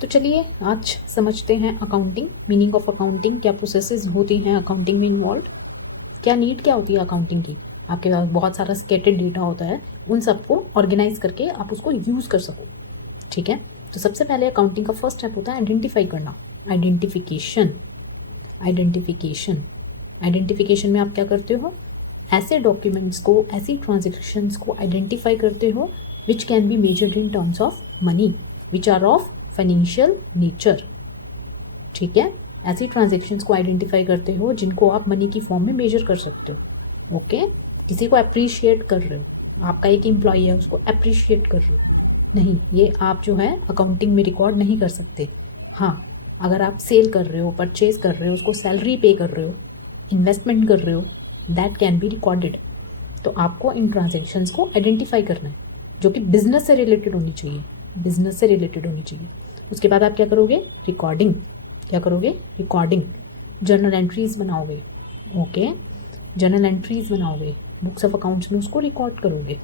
तो चलिए आज समझते हैं अकाउंटिंग, मीनिंग ऑफ अकाउंटिंग, क्या प्रोसेसेस होती हैं अकाउंटिंग में इन्वॉल्व, क्या नीड क्या होती है अकाउंटिंग की। आपके पास बहुत सारा स्केटेड डेटा होता है, उन सबको ऑर्गेनाइज करके आप उसको यूज़ कर सको। ठीक है, तो सबसे पहले अकाउंटिंग का फर्स्ट स्टेप होता है आइडेंटिफाई करना, आइडेंटिफिकेशन। आइडेंटिफिकेशन आइडेंटिफिकेशन में आप क्या करते हो, ऐसे डॉक्यूमेंट्स को, ऐसी ट्रांजेक्शन्स को आइडेंटिफाई करते हो which can be measured in terms of money, which are of financial nature. ठीक है, ऐसी ट्रांजेक्शन्स को आइडेंटिफाई करते हो जिनको आप मनी की फॉर्म में मेजर कर सकते हो। ओके, किसी को अप्रिशिएट कर रहे हो, आपका एक एम्प्लॉई है उसको अप्रिशिएट कर रहे हो, नहीं, ये आप जो है अकाउंटिंग में रिकॉर्ड नहीं कर सकते। हाँ, अगर आप सेल कर रहे हो, परचेज कर रहे हो, उसको सैलरी पे कर रहे हो, इन्वेस्टमेंट कर रहे हो, दैट कैन बी रिकॉर्डेड। तो आपको इन ट्रांजेक्शन्स को आइडेंटिफाई करना है जो कि बिजनेस से रिलेटेड होनी चाहिए, बिजनेस से रिलेटेड होनी चाहिए। उसके बाद आप क्या करोगे, रिकॉर्डिंग। क्या करोगे, रिकॉर्डिंग। जर्नल एंट्रीज बनाओगे। ओके, जर्नल एंट्रीज बनाओगे, बुक्स ऑफ अकाउंट्स में उसको रिकॉर्ड करोगे।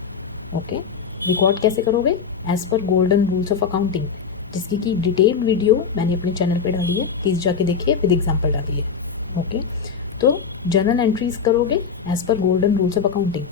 ओके, रिकॉर्ड कैसे करोगे, as per golden rules of accounting, जिसकी की डिटेल्ड वीडियो मैंने अपने चैनल पे डाली है, प्लीज़ जाके देखिए, विद एग्जाम्पल डाली है। ओके, तो जर्नल एंट्रीज करोगे as per golden rules of accounting.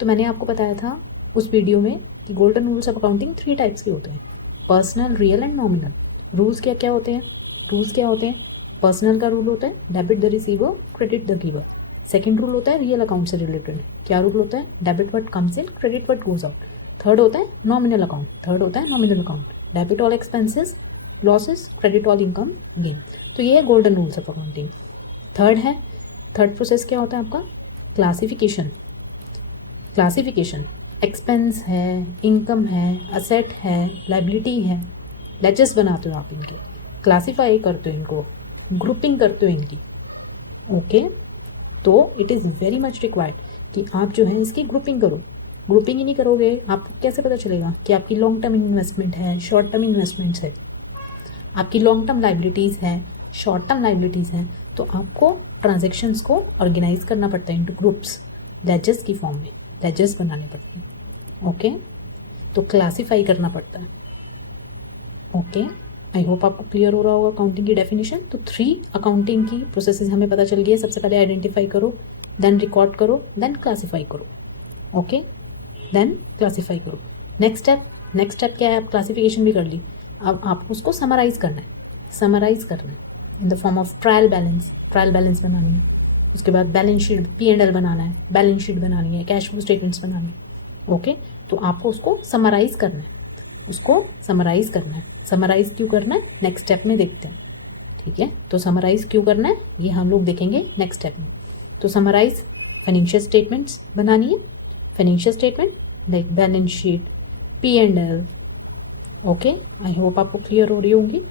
तो मैंने आपको बताया था उस वीडियो में कि golden rules of accounting 3 types के होते हैं, personal, real and nominal. Rules क्या क्या होते हैं, रूल्स क्या होते हैं, पर्सनल का रूल होता है debit the receiver, credit the giver. Second rule होता है रियल अकाउंट से रिलेटेड, क्या रूल होता है, debit what comes in, credit what goes out. Third होता है नॉमिनल अकाउंट, थर्ड होता है nominal account, debit all expenses losses, credit all income gain. तो ये है golden rules of accounting. Third process क्या होता है आपका, क्लासिफिकेशन। क्लासिफिकेशन, एक्सपेंस है, इनकम है, असेट है, लाइबिलिटी है, लेजेस बनाते हो आप इनके, क्लासीफाई करते हो इनको, ग्रुपिंग करते हो इनकी। ओके, तो it is very much required कि आप जो है इसकी ग्रुपिंग करो। ग्रुपिंग ही नहीं करोगे आपको कैसे पता चलेगा कि आपकी लॉन्ग टर्म इन्वेस्टमेंट है, शॉर्ट टर्म इन्वेस्टमेंट्स है, आपकी लॉन्ग टर्म लाइबिलिटीज़ है, शॉर्ट टर्म लाइबिलिटीज़ हैं। तो आपको ट्रांजेक्शन्स को ऑर्गेनाइज करना पड़ता है इनटू ग्रुप्स, लेजेस की फॉर्म में, लेजेस बनाने पड़ते हैं। ओके, तो क्लासीफाई करना पड़ता है। ओके, आई होप आपको क्लियर हो रहा होगा अकाउंटिंग की डेफिनेशन। तो 3 अकाउंटिंग की प्रोसेसेस हमें पता चल गई है। सबसे पहले आइडेंटिफाई करो, देन रिकॉर्ड करो, देन क्लासीफाई करो। ओके, देन क्लासीफाई करो। नेक्स्ट स्टेप क्या है, आप क्लासीफिकेशन भी कर ली, अब आपको उसको समराइज करना है, समराइज करना है in the form of trial balance बनानी है। उसके बाद बैलेंस शीट, P&L बनाना है, बैलेंस शीट बनानी है, कैश फ्लो स्टेटमेंट्स बनानी है। ओके, तो आपको उसको समराइज करना है, उसको समराइज करना है। समराइज क्यों करना है, नेक्स्ट स्टेप में देखते हैं। ठीक है, तो समराइज क्यों करना है ये हम लोग देखेंगे नेक्स्ट स्टेप में। तो समराइज फाइनेंशियल स्टेटमेंट्स बनानी है, financial statement like balance sheet, P&L। Okay, I hope आपको क्लियर हो रही होंगी।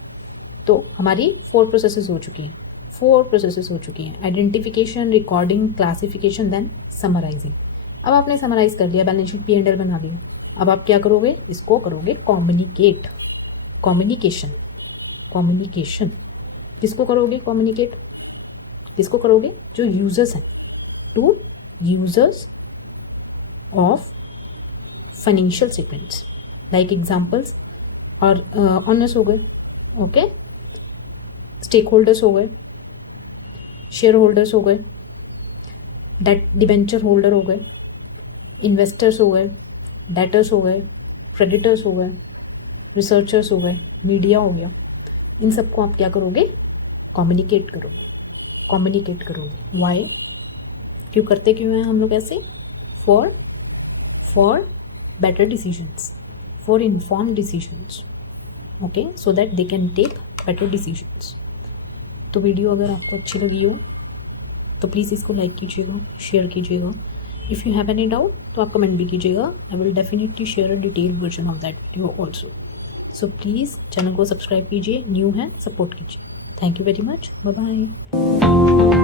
तो हमारी 4 प्रोसेसेस हो चुकी हैं, 4 प्रोसेसेस हो चुकी हैं, identification, recording, classification, then summarising. अब आपने समराइज कर लिया, बैलेंस शीट, P&L बना लिया। अब आप क्या करोगे, इसको करोगे कम्युनिकेट, कम्युनिकेशन। कम्युनिकेशन किसको करोगे, कम्युनिकेट किसको करोगे, जो यूजर्स हैं, to users of financial statements, like examples और ऑनर्स हो गए। ओके, स्टेक होल्डर्स हो गए, शेयर होल्डर्स हो गए, डेट डिबेंचर होल्डर हो गए, इन्वेस्टर्स हो गए, डेटर्स हो गए, क्रेडिटर्स हो गए, रिसर्चर्स हो गए, मीडिया हो गया। इन सबको आप क्या करोगे, कम्युनिकेट करोगे, कम्युनिकेट करोगे। वाई, क्यों करते क्यों हैं हम लोग ऐसे, for better decisions, for informed decisions. Okay, so that they can take better decisions. तो वीडियो अगर आपको अच्छी लगी हो तो प्लीज़ इसको लाइक कीजिएगा, शेयर कीजिएगा। If you have any doubt तो आप कमेंट भी कीजिएगा, I will definitely share a detailed version of that video also. So please channel को सब्सक्राइब कीजिए, न्यू है सपोर्ट कीजिए। Thank you very much, bye bye.